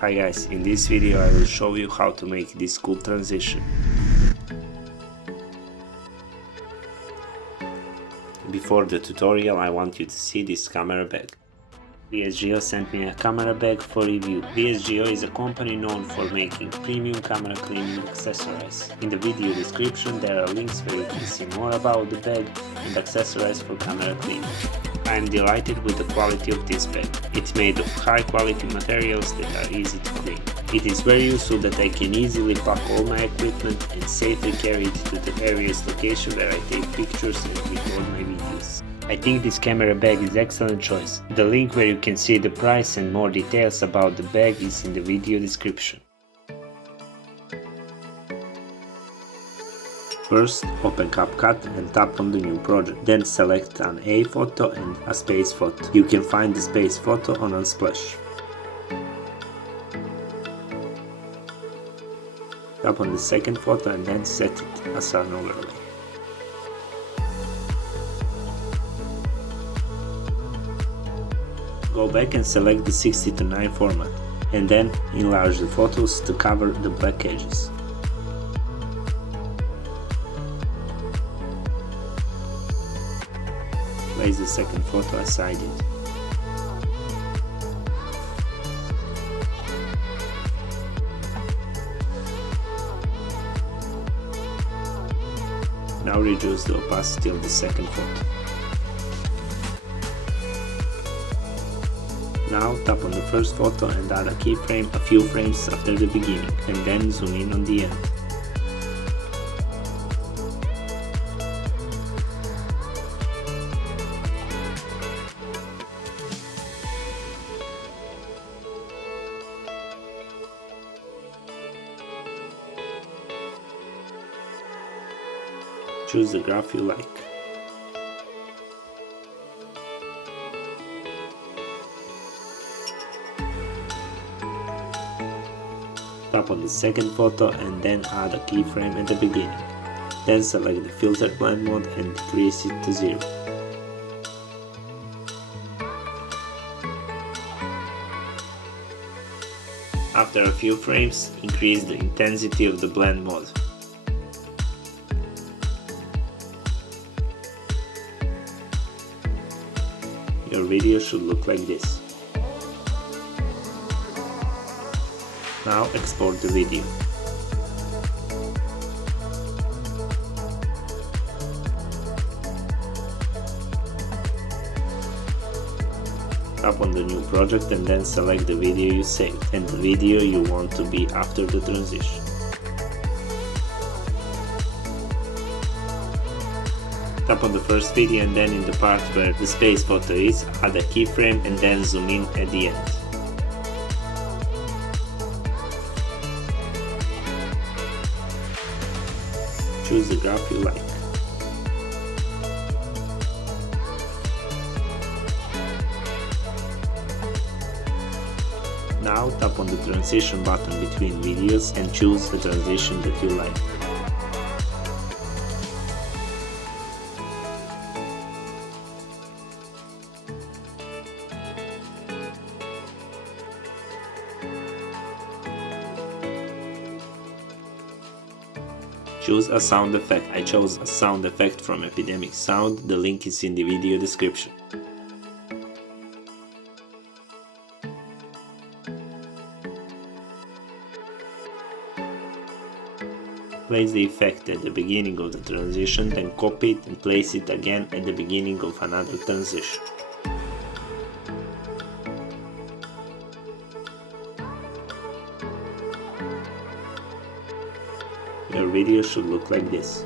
Hi guys, in this video I will show you how to make this cool transition. Before the tutorial I want you to see this camera bag. VSGO sent me a camera bag for review. VSGO is a company known for making premium camera cleaning accessories. In the video description there are links where you can see more about the bag and accessories for camera cleaning. I am delighted with the quality of this bag. It's made of high quality materials that are easy to clean. It is very useful that I can easily pack all my equipment and safely carry it to the various locations where I take pictures and record my videos. I think this camera bag is an excellent choice. The link where you can see the price and more details about the bag is in the video description. First, open CapCut and tap on the new project. Then select an A photo and a space photo. You can find the space photo on Unsplash. Tap on the second photo and then set it as an overlay. Go back and select the 60:9 format, and then enlarge the photos to cover the black edges. Place the second photo aside it. Now reduce the opacity of the second photo. Now tap on the first photo and add a keyframe a few frames after the beginning, and then zoom in on the end. Choose the graph you like. Tap on the second photo and then add a keyframe at the beginning. Then select the filter blend mode and decrease it to 0. After a few frames, increase the intensity of the blend mode. Your video should look like this. Now export the video. Tap on the new project and then select the video you saved and the video you want to be after the transition. Tap on the first video and then in the part where the space photo is, add a keyframe and then zoom in at the end. Choose the graph you like. Now tap on the transition button between videos and choose the transition that you like. Choose a sound effect. I chose a sound effect from Epidemic Sound. The link is in the video description. Place the effect at the beginning of the transition, then copy it and place it again at the beginning of another transition. Your video should look like this.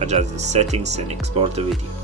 Adjust the settings and export the video.